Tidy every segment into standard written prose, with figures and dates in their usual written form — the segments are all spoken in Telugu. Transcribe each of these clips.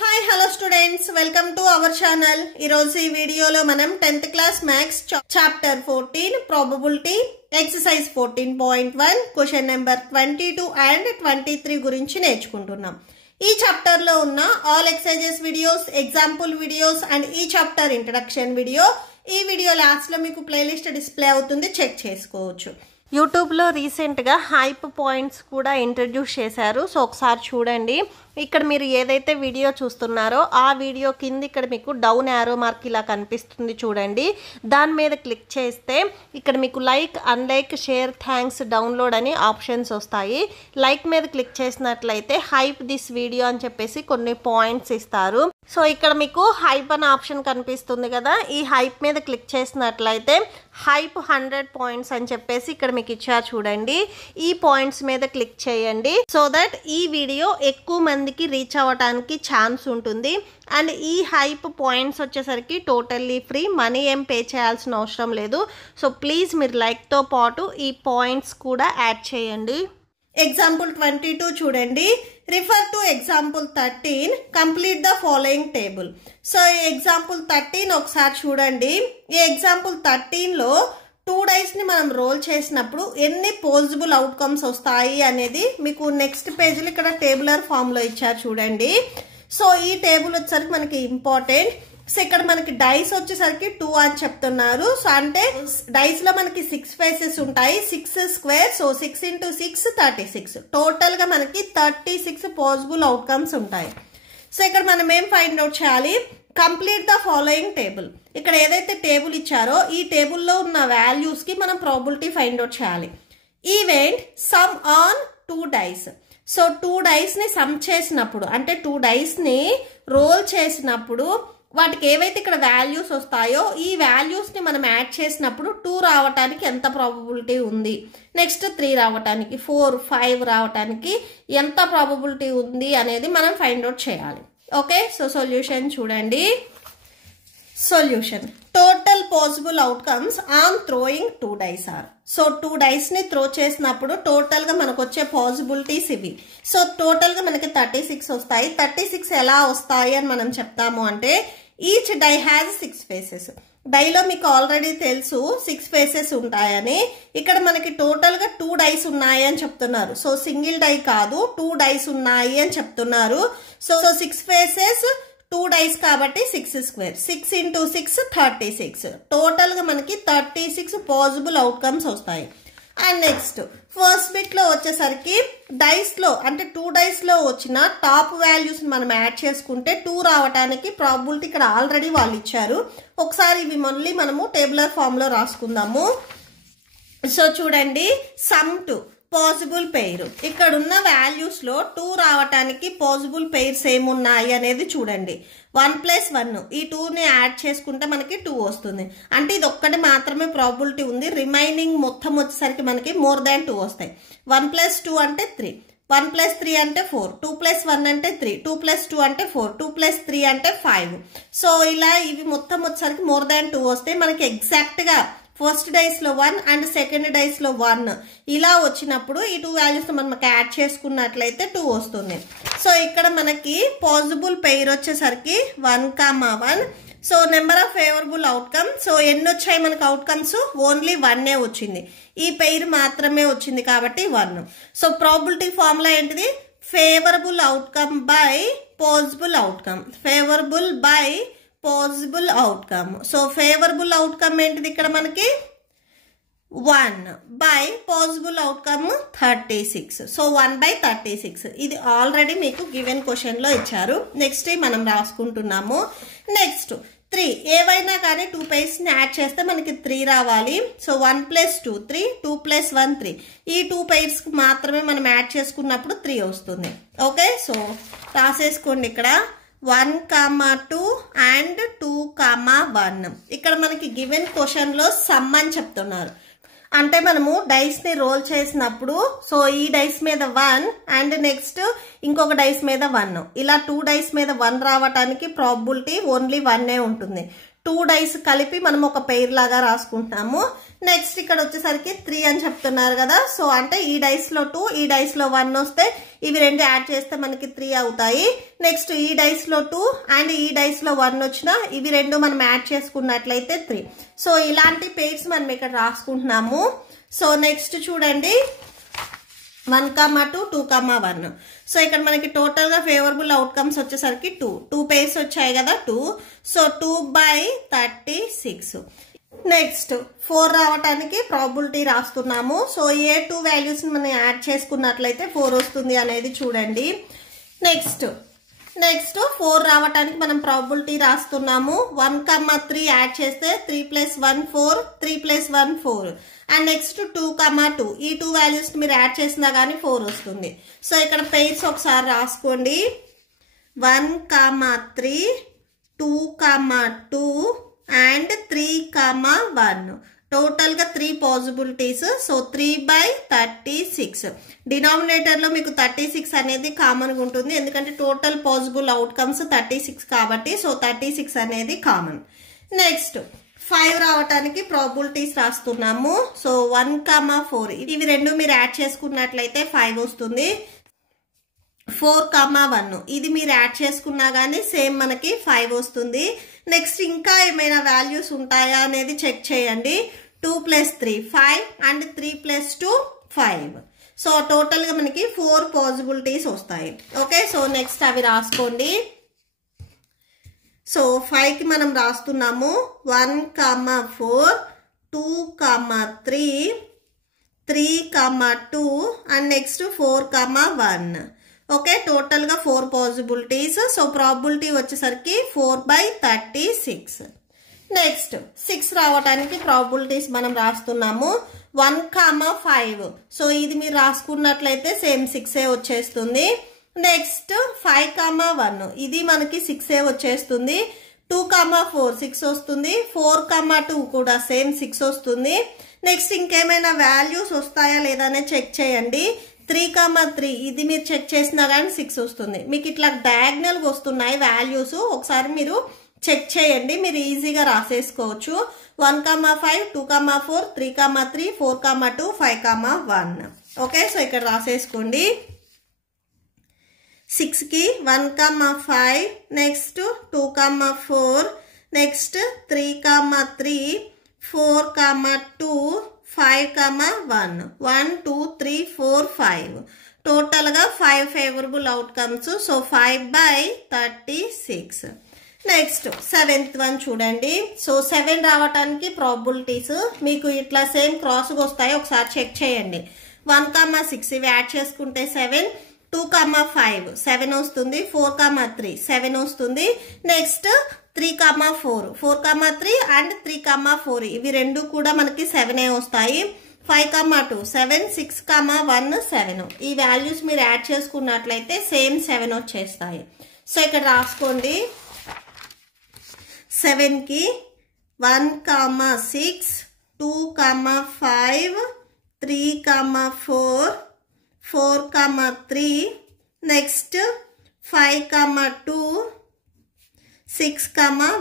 Hi hello students, welcome to our channel. ఈరోజు ఈ వీడియోలో మనం 10th class maths chapter 14 probability exercise 14.1 question number 22 and 23 గురించి నేర్చుకుంటున్నాం. ఈ చాప్టర్ లో ఉన్న all exercises videos, example videos and ఈ చాప్టర్ ఇంట్రడక్షన్ వీడియో ఈ వీడియో లాస్ట్ లో మీకు ప్లేలిస్ట్ డిస్ప్లే అవుతుంది, చెక్ చేసుకోవచ్చు. యూట్యూబ్లో రీసెంట్గా హైప్ పాయింట్స్ కూడా ఇంట్రడ్యూస్ చేశారు. సో ఒకసారి చూడండి. ఇక్కడ మీరు ఏదైతే వీడియో చూస్తున్నారో ఆ వీడియో కింద ఇక్కడ మీకు డౌన్ యారో మార్క్ ఇలా కనిపిస్తుంది చూడండి. దాని మీద క్లిక్ చేస్తే ఇక్కడ మీకు like, unlike, share, thanks, download అని ఆప్షన్స్ వస్తాయి. లైక్ మీద క్లిక్ చేసినట్లయితే హైప్ దిస్ వీడియో అని చెప్పేసి కొన్ని పాయింట్స్ ఇస్తారు. సో ఇక్కడ మీకు హైప్ అనే ఆప్షన్ కనిపిస్తుంది కదా, ఈ హైప్ మీద క్లిక్ చేసినట్లయితే హైప్ 100 పాయింట్స్ అని చెప్పేసి ఇక్కడ మీకు ఇచ్చారు చూడండి. ఈ పాయింట్స్ మీద క్లిక్ చేయండి సో దట్ ఈ వీడియో ఎక్కువ మందికి రీచ్ అవ్వడానికి ఛాన్స్ ఉంటుంది. అండ్ ఈ హైప్ పాయింట్స్ వచ్చేసరికి టోటల్లీ ఫ్రీ, మనీ ఏం పే చేయాల్సిన అవసరం లేదు. సో ప్లీజ్ మీరు లైక్తో పాటు ఈ పాయింట్స్ కూడా యాడ్ చేయండి. ఎగ్జాంపుల్ 22 చూడండి. Refer to example 13, complete the following table. So ఈ ఎగ్జాంపుల్ 13 ఒకసారి చూడండి. ఈ ఎగ్జాంపుల్ 13లో 2 డైస్ ని మనం రోల్ చేసినప్పుడు ఎన్ని పాసిబుల్ అవుట్కమ్స్ వస్తాయి అనేది మీకు నెక్స్ట్ పేజ్లో ఇక్కడ టేబులర్ ఫామ్ లో ఇచ్చారు చూడండి. సో ఈ టేబుల్ వచ్చేసరికి మనకి ఇంపార్టెంట్. సో ఇక్కడ మనకి డైస్ వచ్చేసరికి 2 అని చెప్తున్నారు. సో అంటే డైస్ లో మనకి 6 ఫేసెస్ ఉంటాయి, 6 స్క్వేర్. So 6 into 6 36. టోటల్ గా మనకి 36 పాసిబుల్ అవుట్కమ్స్ ఉంటాయి. సో ఇక్కడ మనం ఏం ఫైండ్ అవుట్ చేయాలి? Complete the following table. ఇక్కడ ఏదైతే టేబుల్ ఇచ్చారో ఈ టేబుల్లో ఉన్న వాల్యూస్ కి మనం ప్రాబిలిటీ ఫైండ్ అవుట్ చేయాలి. Event sum on 2 dice. So 2 dice ని సమ్ చేసినప్పుడు అంటే 2 డైస్ ని రోల్ చేసినప్పుడు వాటికి ఏవైతే ఇక్కడ వాల్యూస్ వస్తాయో ఈ వాల్యూస్ ని మనం యాడ్ చేసినప్పుడు 2 రావటానికి ఎంత ప్రాబబిలిటీ ఉంది, నెక్స్ట్ 3 రావటానికి, 4, 5 రావటానికి ఎంత ప్రాబబిలిటీ ఉంది అనేది మనం ఫైండ్ అవుట్ చేయాలి. ఓకే, సో సొల్యూషన్ చూడండి. Solution total possible outcomes on throwing 2 dice are. So 2 dice ని త్రో చేసినప్పుడు టోటల్ గా మనకు వచ్చే పాసిబిలిటీస్ ఇవి. సో టోటల్ గా మనకి 36 వస్తాయి. 36 ఎలా వస్తాయి అని మనం చెప్తాము అంటే ఈచ్ డై హ్యాజ్ 6 ఫేసెస్. డైలో మీకు ఆల్రెడీ తెలుసు 6 ఫేసెస్ ఉంటాయని. ఇక్కడ మనకి టోటల్ గా 2 డైస్ ఉన్నాయి అని చెప్తున్నారు. సో సింగిల్ డై కాదు, 2 డైస్ ఉన్నాయి అని చెప్తున్నారు. సో 6 ఫేసెస్ 2 డైస్ కాబట్టి 6 స్క్వేర్. 6 into 6 36. టోటల్ గా మనకి 36 పాసిబుల్ అవుట్కమ్స్ వస్తాయి. అండ్ నెక్స్ట్ ఫస్ట్ బిట్ లో వచ్చేసరికి డైస్ లో అంటే 2 డైస్ లో వచ్చిన టాప్ వాల్యూస్ మనం యాడ్ చేసుకుంటే 2 రావడానికి ప్రాబిలిటీ ఇక్కడ ఆల్రెడీ వాళ్ళు ఇచ్చారు. ఒకసారి ఇవి మళ్ళీ మనము టేబులర్ ఫామ్ లో రాసుకుందాము. సో చూడండి, సమ్ టు పాసిబుల్ పెయిర్. ఇక్కడ ఉన్న వాల్యూస్ లో 2 రావటానికి పాసిబుల్ పెయిర్స్ ఏమున్నాయి అనేది చూడండి. 1 + 1 ఈ 2 ని యాడ్ చేసుకుంటే మనకి 2 వస్తుంది. అంటే ఇది ఒక్కటి మాత్రమే ప్రాబిలిటీ ఉంది. రిమైనింగ్ మొత్తం వచ్చేసరికి మనకి మోర్ దాన్ 2 వస్తాయి. 1 + 2 అంటే 3, 1 + 3 అంటే 4, 2 + 1 అంటే 3, 2 + 2 అంటే 4, 2 + 3 అంటే 5. సో ఇలా ఇవి మొత్తం వచ్చేసరికి మోర్ దాన్ 2 వస్తాయి. మనకి ఎగ్జాక్ట్ గా ఫస్ట్ డైస్ లో 1 అండ్ సెకండ్ డైస్ లో 1 ఇలా వచ్చినప్పుడు ఈ 2 వాల్యూస్ మనకి యాడ్ చేసుకున్నట్లయితే 2 వస్తుంది. సో ఇక్కడ మనకి పాసిబుల్ పెయిర్ వచ్చేసరికి 1, 1. So number of favourable outcome. So ఎన్ని వచ్చాయి మనకు అవుట్కమ్స్? ఓన్లీ 1 వచ్చింది. ఈ పెయిర్ మాత్రమే వచ్చింది కాబట్టి 1. సో ప్రాబిలిటీ ఫార్ములా ఏంటిది? Favourable outcome by possible outcome. Favourable by possible outcome. So favourable outcome ఏంటిది ఇక్కడ మనకి 1 బై పాసిబుల్ అవుట్కమ్ 36. సో 1/36. ఇది ఆల్రెడీ మీకు గివెన్ క్వశ్చన్ లో ఇచ్చారు. నెక్స్ట్ మనం రాసుకుంటున్నాము. నెక్స్ట్ 3 ఏవైనా కానీ 2 పెయిర్స్ ని యాడ్ చేస్తే మనకి 3 రావాలి. సో 1 + 2 3, 2 + 1 3. ఈ 2 పెయిర్స్ కి మాత్రమే మనం యాడ్ చేసుకున్నప్పుడు 3 వస్తుంది. ఓకే, సో రాసేసుకోండి. ఇక్కడ 1, 2 అండ్ 2, 1. ఇక్కడ మనకి గివెన్ క్వశ్చన్ లో సమ్ అని చెప్తున్నారు. అంటే మనము డైస్ ని రోల్ చేసినప్పుడు సో ఈ డైస్ మీద 1 అండ్ నెక్స్ట్ ఇంకొక డైస్ మీద 1 ఇలా 2 డైస్ మీద 1 రావటానికి ప్రాబిలిటీ ఓన్లీ 1 ఉంటుంది. 2 డైస్ కలిపి మనం ఒక పెయిర్ లాగా రాసుకుంటాము. నెక్స్ట్ ఇక్కడ వచ్చేసరికి 3 అని చెప్తున్నారు కదా, సో అంటే ఈ డైస్ లో 2 ఈ డైస్ లో 1 వస్తే ఇవి రెండు యాడ్ చేస్తే మనకి 3 అవుతాయి. నెక్స్ట్ ఈ డైస్ లో 2 అండ్ ఈ డైస్ లో 1 వచ్చినా ఇవి రెండు మనం యాడ్ చేసుకున్నట్లయితే 3. సో ఇలాంటి పెయిర్స్ మనం ఇక్కడ రాసుకుంటున్నాము. సో నెక్స్ట్ చూడండి 1, 2, 2, 1. సో ఇక్కడ మనకి టోటల్ గా ఫేవరబుల్ అవుట్కమ్స్ వచ్చేసరికి 2 పెయిర్స్ వచ్చాయి కదా 2. సో 2/36. నెక్స్ట్ 4 రావడానికి ప్రాబబిలిటీ రాస్తున్నాము. సో ఏ 2 వాల్యూస్ మనం యాడ్ చేసుకున్నట్లయితే 4 వస్తుంది అనేది చూడండి. నెక్స్ట్ 4 రావడానికి మనం ప్రాబబిలిటీ రాస్తున్నాము. 1, 3 యాడ్ చేస్తే 3 + 1 4, 3 + 1 4. అండ్ నెక్స్ట్ 2, 2 ఈ 2 వాల్యూస్ మీరు యాడ్ చేసినా కానీ 4 వస్తుంది. సో ఇక్కడ పెయిర్స్ ఒకసారి రాసుకోండి. 1, 3, 2, 2 అండ్ 3, 1. టోటల్ గా 3 పాసిబిలిటీస్. సో 3/36. డినామినేటర్ లో మీకు 36 అనేది కామన్ గా ఉంటుంది, ఎందుకంటే టోటల్ పాసిబుల్ అవుట్కమ్స్ 36 కాబట్టి. సో 36 అనేది కామన్. నెక్స్ట్ 5 రావడానికి ప్రాబిలిటీస్ రాస్తున్నాము. సో 1, 4 ఇవి రెండు మీరు యాడ్ చేసుకున్నట్లయితే 5 వస్తుంది. 4, 1 ఇది మీరు యాడ్ చేసుకున్నా కానీ సేమ్ మనకి 5 వస్తుంది. నెక్స్ట్ ఇంకా ఏమైనా వాల్యూస్ ఉంటాయా అనేది చెక్ చేయండి. 2 + 3 5 అండ్ 3 + 2 5. సో టోటల్ గా మనకి 4 పాసిబిలిటీస్ వస్తాయి. ఓకే, సో నెక్స్ట్ అవి రాసుకోండి. సో 5 కి మనం రాస్తున్నాము 1, 4 2, 3 3, 2 అండ్ నెక్స్ట్ 4, 1. ఓకే, టోటల్ గా 4 పాసిబిలిటీస్. సో ప్రాబిలిటీ వచ్చేసరికి 4/36. నెక్స్ట్ 6 రావడానికి ప్రాబిలిటీస్ మనం రాస్తున్నాము. 1, 5 సో ఇది మీరు రాసుకున్నట్లయితే సేమ్ 6 వచ్చేస్తుంది. నెక్స్ట్ 5, 1 ఇది మనకి 6 వచ్చేస్తుంది. 2, 4 6 వస్తుంది. 4, 2 కూడా సేమ్ 6 వస్తుంది. నెక్స్ట్ ఇంకేమైనా వాల్యూస్ వస్తాయా లేదా అనేది చెక్ చేయండి. 3, 3 ఇది మీరు చెక్ చేసినా కానీ 6 వస్తుంది. మీకు ఇట్లా డయాగ్నల్ గా వస్తున్నాయి వాల్యూస్, ఒకసారి మీరు చెక్ చేయండి, మీరు ఈజీగా రాసేసుకోవచ్చు. 1, 5 2, 4 3, 3 4, 2 5, 1. ఓకే, సో ఇక్కడ రాసేసుకోండి. 6 కి 1, 5 నెక్స్ట్ 2, 4 నెక్స్ట్ 3, 3 4, 2 5, 1 1 2 3 4 5. టోటల్ గా 5 favourable outcomes. So 5/36. Next 7th one చూడండి. సో 7 రావడానికి ప్రాబిలిటీస్ మీకు ఇట్లా సేమ్ క్రాస్ గా వస్తాయి, ఒకసారి చెక్ చేయండి. 1, 6 ఇవి యాడ్ చేసుకుంటే 7. 2, 5 7 వస్తుంది. 4, 3 7 వస్తుంది. నెక్స్ట్ 3, 4 4, 3 అండ్ 3, 4 ఇవి రెండు కూడా మనకి 7 వస్తాయి. 5, 2 7 6, 1 7 ఈ వాల్యూస్ మీరు యాడ్ చేసుకున్నట్లయితే సేమ్ 7 వచ్చేస్తాయి. సో ఇక్కడ రాసుకోండి. 7 కి 1, 6 2, 5 3, 4 4, 3 నెక్స్ట్ 5, 2 6,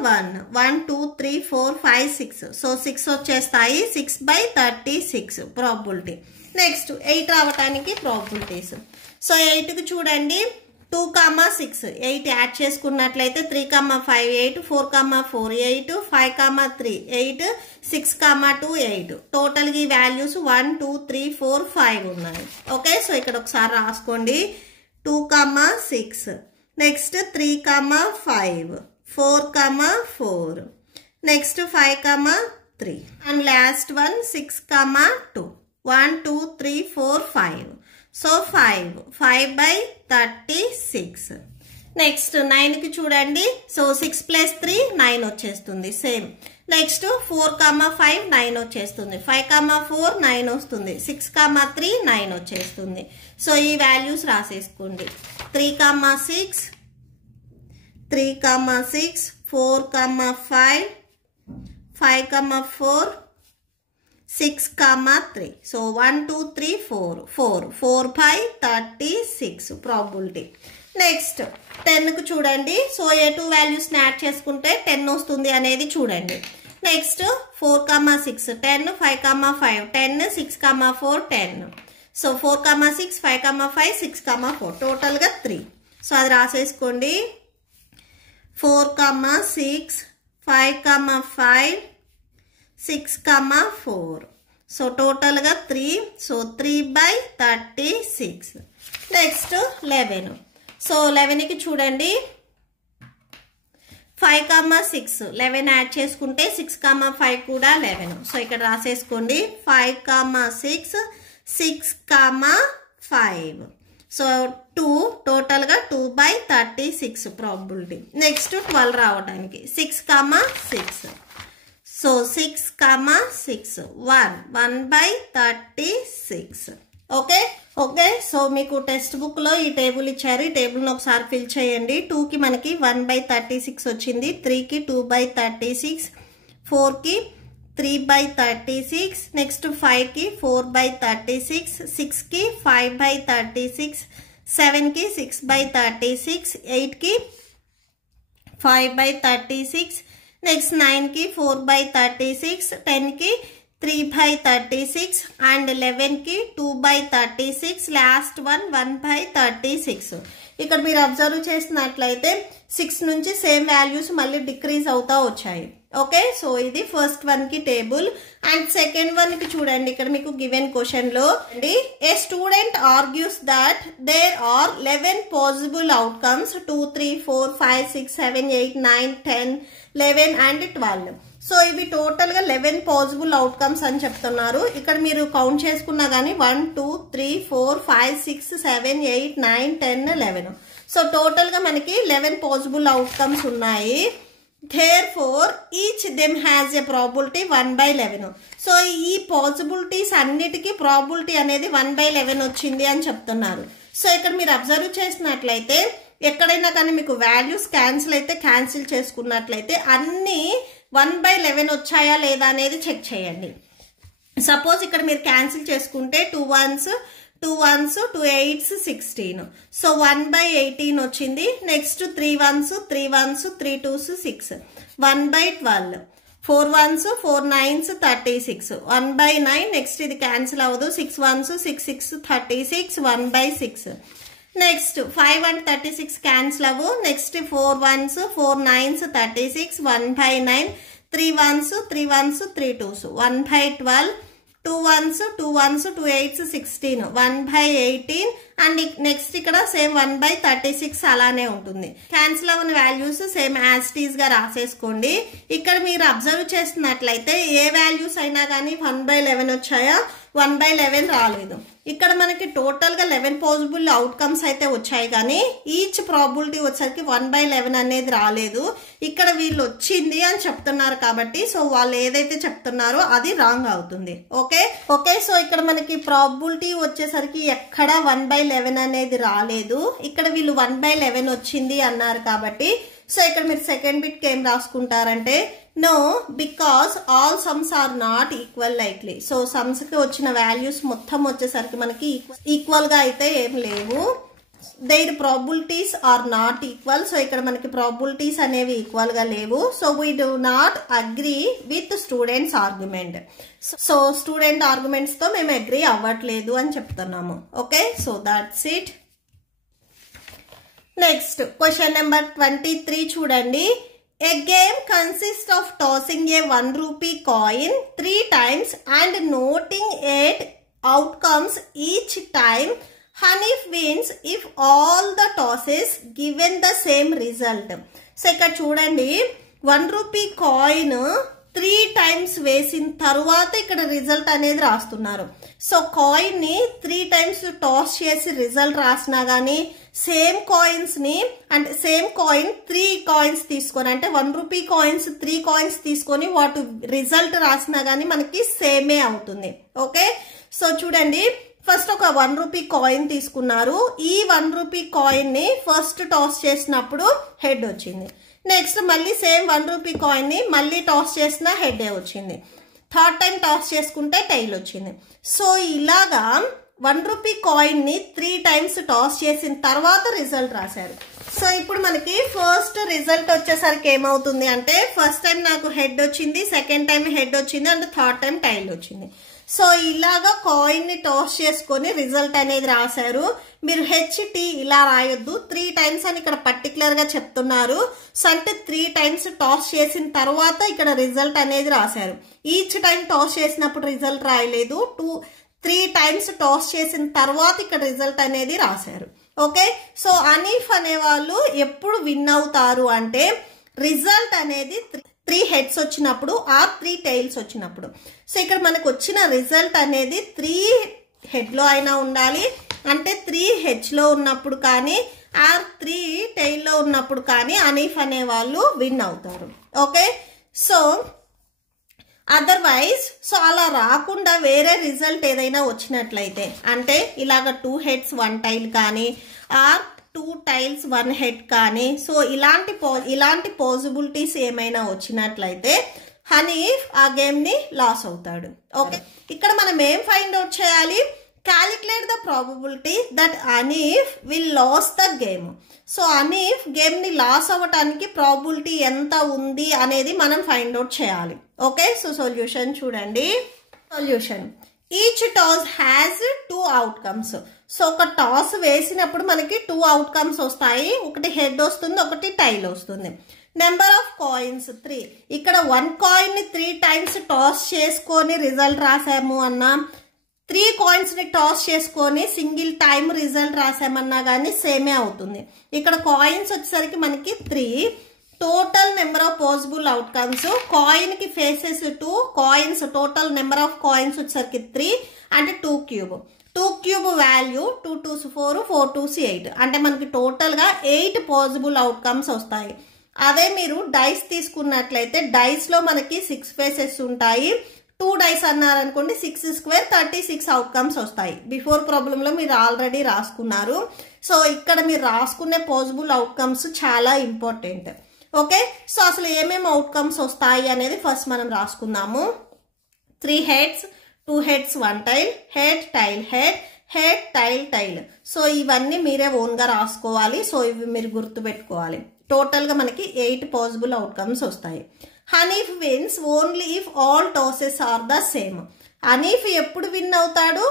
1 1 2 3 4 5 6. సో 6 వచ్చేస్తాయి. 6/36 ప్రాబిలిటీ. నెక్స్ట్ 8 రావడానికి ప్రాబిలిటీస్. సో 8 కి చూడండి 2, 6 8 యాడ్ చేసుకున్నట్లయితే 3, 5 8 4, 4 8 5, 3 8 6, 2 8. టోటల్ గా ఈ వాల్యూస్ 1 2 3 4 5 ఉన్నాయి. ఓకే, సో ఇక్కడ ఒకసారి రాసుకోండి. 2, 6 next 3, 5 4, 4 next 5, 3 and last one 6, 2 1 2 3 4 5. So 5/36. Next 9 కి చూడండి. సో 6 + 3 9 వచ్చేస్తుంది సేమ్. నెక్స్ట్ 4, 5 9 వచ్చేస్తుంది. 5, 4 9 వస్తుంది. 6, 3 9 వచ్చేస్తుంది. సో ఈ వాల్యూస్ రాసేసుకోండి. 3, 6 3, 6 4, 5 5, 4 6, 3. So 1 2 3 4 4 4/36 probability. నెక్స్ట్ 10కు చూడండి. సో ఏ టూ వాల్యూస్ని యాడ్ చేసుకుంటే 10 వస్తుంది అనేది చూడండి. నెక్స్ట్ 4,6 10 5,5 10 6,4 10. సో 4,6 5,5 6,4 టోటల్గా 3. సో అది రాసేసుకోండి. 4,6 5,5 6,4. సో టోటల్గా 3. సో 3/36. నెక్స్ట్ 11. సో 11కి చూడండి. 5,6 11 యాడ్ చేసుకుంటే 6,5 కూడా 11. సో ఇక్కడ రాసేసుకోండి 5,6 6,5. సో 2 టోటల్గా 2/36 ప్రాబబిలిటీ. నెక్స్ట్ 12 రావడానికి 6,6. సో 6,6 1/36. ఓకే. సో మీకు టెక్స్ట్ బుక్లో ఈ టేబుల్ ఇచ్చారు. ఈ టేబుల్ని ఒకసారి ఫిల్ చేయండి. 2కి మనకి 1/36 వచ్చింది, 3కి 2/36, 4కి 3/36, నెక్స్ట్ 5కి 4/36, 6కి 5/36, 7కి 6/36, 8కి 5/36, నెక్స్ట్ 9కి 4/36, 10కి 3/36 అండ్ 11కి 2/36, లాస్ట్ 1/36. ఇక్కడ మీరు అబ్జర్వ్ చేసినట్లయితే 6 నుంచి సేమ్ వాల్యూస్ మళ్ళీ డిక్రీజ్ అవుతా వచ్చాయి. ఓకే. సో ఇది ఫస్ట్ వన్కి టేబుల్. అండ్ సెకండ్ వన్కి చూడండి. ఇక్కడ మీకు గివెన్ క్వశ్చన్లో a student argues that there are 11 possible outcomes 2 3 4 5 6 7 8 9 10 11 and 12. So ఇవి టోటల్గా 11 పాసిబుల్ అవుట్కమ్స్ అని చెప్తున్నారు. ఇక్కడ మీరు కౌంట్ చేసుకున్నా కానీ 1 2 3 4 5 6 7 8 9 10 11. సో టోటల్గా మనకి 11 పాసిబుల్ అవుట్కమ్స్ ఉన్నాయి. Therefore each them has a probability 1/11. So ఈ పాసిబిలిటీస్ అన్నిటికీ ప్రాబిలిటీ అనేది 1/11 వచ్చింది అని చెప్తున్నారు. సో ఇక్కడ మీరు అబ్జర్వ్ చేసినట్లయితే ఎక్కడైనా కానీ మీకు వాల్యూస్ క్యాన్సిల్ అయితే క్యాన్సిల్ చేసుకున్నట్లయితే అన్నీ 1/11 వచ్చాయా లేదా అనేది చెక్ చేయండి. సపోజ్ ఇక్కడ మీరు క్యాన్సిల్ చేసుకుంటే 2 1s 2 1s 2 8s 16. సో 1/18 వచ్చింది. Next 3 1s 3 1s 3 2s 6 1/12, 4 1s 4 9s 36 1/9. Next ఇది క్యాన్సిల్ అవ్వదు. 6 1s 6 6 36 1/6. నెక్స్ట్ 5 and 36 క్యాన్సిల్ అవ్వు. Next 4 1s 4 9s 36 1/9, 3 1s 3 1s 3 2s 1/12, 2 1s 2 1s 2 8s 16 1/18 and next ఇక్కడ సేమ్ 1/36 అలానే ఉంటుంది. క్యాన్సిల్ అవ్వని వాల్యూస్ సేమ్ యాజ్ టీజ్ గా రాసేసుకోండి. ఇక్కడ మీరు అబ్జర్వ్ చేస్తున్నట్లయితే ఏ వాల్యూస్ అయినా కానీ 1/11 వచ్చాయా, 1/11 రాలేదు. ఇక్కడ మనకి టోటల్ గా 11 పాసిబుల్ అవుట్కమ్స్ అయితే వచ్చాయి కానీ ఈచ్ ప్రాబిలిటీ వచ్చేసరికి 1/11 అనేది రాలేదు. ఇక్కడ వీళ్ళు వచ్చింది అని చెప్తున్నారు కాబట్టి సో వాళ్ళు ఏదైతే చెప్తున్నారో అది రాంగ్ అవుతుంది. ఓకే. సో ఇక్కడ మనకి ప్రాబిలిటీ వచ్చేసరికి ఎక్కడ 1/11 అనేది రాలేదు. ఇక్కడ వీళ్ళు 1/11 వచ్చింది అన్నారు కాబట్టి సో ఇక్కడ మీరు సెకండ్ బిట్ ఏం రాసుకుంటారంటే no because all sums are not equally likely. So sums కి వచ్చిన వాల్యూస్ మొత్తం వచ్చేసరికి మనకి ఈక్వల్ గా అయితే ఏం లేవు. Their probabilities are not equal. So ఇక్కడ మనకి ప్రాబిలిటీస్ అనేవి ఈక్వల్ గా లేవు. So we do not agree with students argument. So student arguments తో మేము అగ్రీ అవ్వట్లేదు అని చెప్తున్నాము. Okay. So that's it. Next question number 23 చూడండి. A game consists of tossing a 1 rupee coin 3 times and noting 8 outcomes each time. Hanif wins if all the tosses given the same result. So ఇక్కడ చూడండి 1 rupee coin 3 times వేసిన తర్వాత ఇక్కడ రిజల్ట్ అనేది రాస్తున్నారు. సో కాయిన్ ని 3 times టాస్ చేసి రిజల్ట్ రాసినా గానీ సేమ్ కాయిన్స్ ని అంటే సేమ్ కాయిన్ 3 కాయిన్స్ తీసుకొని అంటే 1 రూపీ కాయిన్స్ 3 కాయిన్స్ తీసుకొని వాటి రిజల్ట్ రాసినా గానీ మనకి సేమే అవుతుంది. ఓకే. సో చూడండి ఫస్ట్ ఒక 1 రూపీ కాయిన్ తీసుకున్నారు. ఈ 1 రూపీ కాయిన్ ని ఫస్ట్ టాస్ చేసినప్పుడు హెడ్ వచ్చింది. నెక్స్ట్ మళ్ళీ సేమ్ 1 రూపీ కాయిన్ ని మళ్ళీ టాస్ చేసిన హెడ్ వచ్చింది. థర్డ్ టైం టాస్ చేసుకుంటే టైల్ వచ్చింది. సో ఇలాగా 1 రూపీ కాయిన్ ని 3 టైమ్స్ టాస్ చేసిన తర్వాత రిజల్ట్ రాశారు. సో ఇప్పుడు మనకి ఫస్ట్ రిజల్ట్ వచ్చేసరికి ఏమవుతుంది అంటే ఫస్ట్ టైం నాకు హెడ్ వచ్చింది, సెకండ్ టైం హెడ్ వచ్చింది అండ్ థర్డ్ టైం టైల్ వచ్చింది. సో ఇలాగా కాయిన్ ని టాస్ చేసుకొని రిజల్ట్ అనేది రాశారు. మీరు HT ఇలా రాయొద్దు, 3 టైమ్స్ అని ఇక్కడ పర్టికులర్ గా చెప్తున్నారు. సో అంటే 3 టైమ్స్ టాస్ చేసిన తర్వాత ఇక్కడ రిజల్ట్ అనేది రాశారు. ఈచ్ టైం టాస్ చేసినప్పుడు రిజల్ట్ రాయలేదు, 3 టైమ్స్ టాస్ చేసిన తర్వాత ఇక్కడ రిజల్ట్ అనేది రాశారు. ఓకే, సో అనీఫ్ అనే వాళ్ళు ఎప్పుడు విన్ అవుతారు అంటే రిజల్ట్ అనేది 3 హెడ్స్ వచ్చినప్పుడు ఆర్ 3 టైల్స్ వచ్చినప్పుడు. సో ఇక్కడ మనకు వచ్చిన రిజల్ట్ అనేది 3 హెడ్ లో అయినా ఉండాలి, అంటే 3 హెచ్ లో ఉన్నప్పుడు కానీ ఆర్ 3 టైల్ లో ఉన్నప్పుడు కానీ అనీఫ్ అనే వాళ్ళు విన్ అవుతారు. ఓకే, సో అదర్వైజ్ సో అలా రాకుండా వేరే రిజల్ట్ ఏదైనా వచ్చినట్లయితే అంటే ఇలాగ 2 హెడ్స్ 1 టైల్ కానీ ఆర్ 2 టైల్స్ 1 హెడ్ కానీ సో ఇలాంటి పాసిబిలిటీస్ ఏమైనా వచ్చినట్లయితే హనీఫ్ ఆ గేమ్ ని లాస్ అవుతాడు. ఓకే, ఇక్కడ మనం ఏం ఫైండ్ అవుట్ చేయాలి? Calculate the probability that Hanif will lose the game. So Hanif game ని లాస్ అవ్వటానికి ప్రాబిలిటీ ఎంత ఉంది అనేది మనం ఫైండ్ అవుట్ చేయాలి. ఓకే, సో సొల్యూషన్ చూడండి. Solution, each toss has 2 outcomes. So ఒక టాస్ వేసినప్పుడు మనకి 2 అవుట్కమ్స్ వస్తాయి, ఒకటి హెడ్ వస్తుంది, ఒకటి టైల్ వస్తుంది. Number of coins 3. ఇక్కడ 1 కాయిన్ ని 3 టైమ్స్ టాస్ చేసుకొని రిజల్ట్ రాసాము అన్నా, 3 కాయిన్స్ ని టాస్ చేసుకొని సింగిల్ టైం రిజల్ట్ రాసామన్నా కానీ సేమే అవుతుంది. ఇక్కడ కాయిన్స్ వచ్చేసరికి మనకి 3, total number of possible outcomes, coin కి faces 2, coins total number of coins వచ్చేసరికి 3 అంటే 2 cube. 2 cube value 2 2s 4, 4 2s 8 అంటే మనకి టోటల్ గా 8 పాసిబుల్ అవుట్కమ్స్ వస్తాయి. అదే మీరు డైస్ తీసుకున్నట్లయితే డైస్ లో మనకి 6 ఫేసెస్ ఉంటాయి. 2 డైస్ అన్నారనుకోండి 6 స్క్వేర్ 36 అవుట్కమ్స్ వస్తాయి. బిఫోర్ ప్రాబ్లం లో మీరు ఆల్రెడీ రాసుకున్నారు. సో ఇక్కడ మీరు రాసుకునే పాసిబుల్ అవుట్కమ్స్ చాలా ఇంపార్టెంట్. ఓకే, సో అసలు ఏమేమి అవుట్కమ్స్ వస్తాయి అనేది ఫస్ట్ మనం రాసుకుందాము. 3 heads 2 heads 1 tail, head tail head, head tail tail. So ఇవన్నీ మీరే ఓన్ గా రాసుకోవాలి. సో ఇవి మీరు గుర్తు పెట్టుకోవాలి. టోటల్ గా మనకి 8 పాసిబుల్ అవుట్కమ్స్ వస్తాయి. Hanif wins only if all tosses are the same. Hanif ఎప్పుడు విన్ అవుతాడు?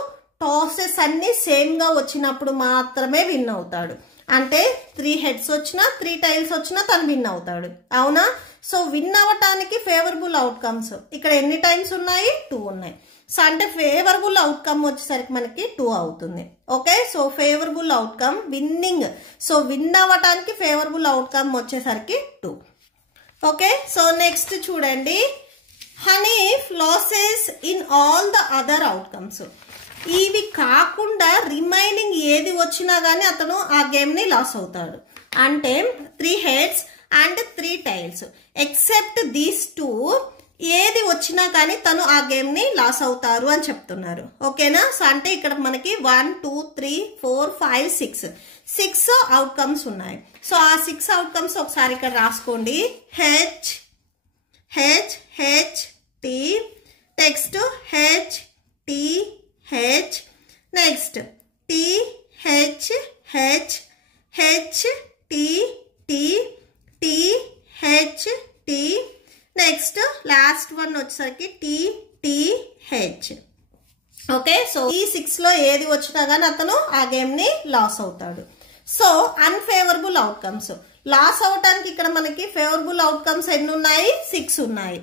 టాసెస్ అన్ని సేమ్ గా వచ్చినప్పుడు మాత్రమే విన్ అవుతాడు. అంటే 3 హెడ్స్ వచ్చినా 3 టైల్స్ వచ్చినా తను విన్ అవుతాడు. అవునా? సో విన్ అవ్వటానికి ఫేవరబుల్ అవుట్కమ్స్ ఇక్కడ ఎన్ని టైమ్స్ ఉన్నాయి? 2 ఉన్నాయి. సో అంటే ఫేవరబుల్ అవుట్కమ్ వచ్చేసరికి మనకి 2 అవుతుంది. Okay, so favourable outcome winnowing. So win అవ్వటానికి ఫేవరబుల్ అవుట్కమ్ వచ్చేసరికి 2. ఓకే, సో నెక్స్ట్ చూడండి. Hanif losses in all the other outcomes. ఇవి కాకుండా రిమైనింగ్ ఏది వచ్చినా గానీ అతను ఆ గేమ్ ని లాస్ అవుతాడు. అంటే 3 heads and 3 tiles except these 2 ఏది వచ్చినా కానీ తను ఆ గేమ్ ని లాస్ అవుతారు అని చెప్తున్నారు. ఓకేనా? సో అంటే ఇక్కడ మనకి 1 2 3 4 5 6 అవుట్కమ్స్ ఉన్నాయి. సో ఆ 6 అవుట్కమ్స్ ఒకసారి ఇక్కడ రాసుకోండి. H H H T, next H T H, next T H H, H T T T H T, next last one వచ్చేసరికి T T H. Okay, so ఈ 6 లో ఏది వచ్చినా కానీ అతను ఆ గేమ్ ని లాస్ అవుతాడు. సో అన్ఫేవరబుల్ అవుట్కమ్స్ లాస్ అవటానికి ఇక్కడ మనకి ఫేవరబుల్ అవుట్కమ్స్ ఎన్ని ఉన్నాయి? 6 ఉన్నాయి.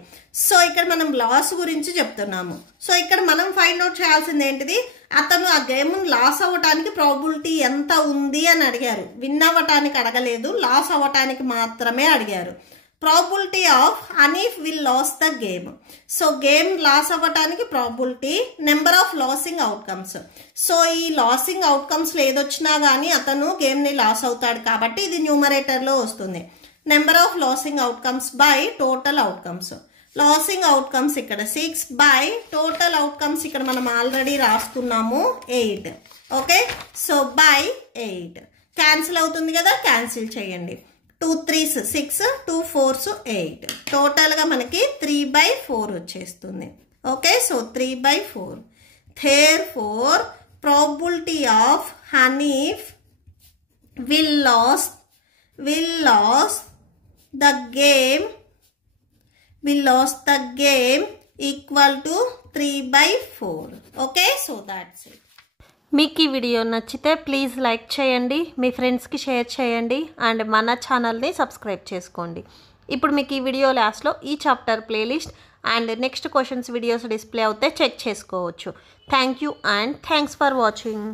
సో ఇక్కడ మనం లాస్ గురించి చెప్తున్నాము. సో ఇక్కడ మనం ఫైండ్ అవుట్ చేయాల్సింది ఏంటిది? అతను ఆ గేమ్ లాస్ అవ్వటానికి ప్రాబిలిటీ ఎంత ఉంది అని అడిగారు. విన్ అవ్వటానికి అడగలేదు, లాస్ అవ్వటానికి మాత్రమే అడిగారు. Probability of Hanif will lose the game. So game loss అవ్వటానికి probability, number of losing outcomes. So ఈ లాసింగ్ అవుట్కమ్స్ ఏదొచ్చినా గానీ అతను గేమ్ ని లాస్ అవుతాడు కాబట్టి ఇది న్యూమరేటర్ లో వస్తుంది. Number of losing outcomes by total outcomes. Losing outcomes ఇక్కడ 6 బై టోటల్ అవుట్కమ్స్ ఇక్కడ మనం ఆల్రెడీ రాసుకున్నాము 8. ఓకే, సో బై 8 క్యాన్సిల్ అవుతుంది కదా, క్యాన్సిల్ చేయండి. 2 3s 6, 2 4s 8, టోటల్ గా మనకి 3/4 వచ్చేస్తుంది. Okay, so 3/4. Therefore probability of Hanif will lose the game equal to 3/4. Okay, so that's it. మీకు ఈ వీడియో నచ్చితే ప్లీజ్ లైక్ చేయండి, మీ ఫ్రెండ్స్కి షేర్ చేయండి అండ్ మన ఛానల్ని సబ్స్క్రైబ్ చేసుకోండి. ఇప్పుడు మీకు ఈ వీడియో లాస్ట్లో ఈ chapter playlist and next questions videos display అవుతే చెక్ చేసుకోవచ్చు. Thank you and thanks for watching.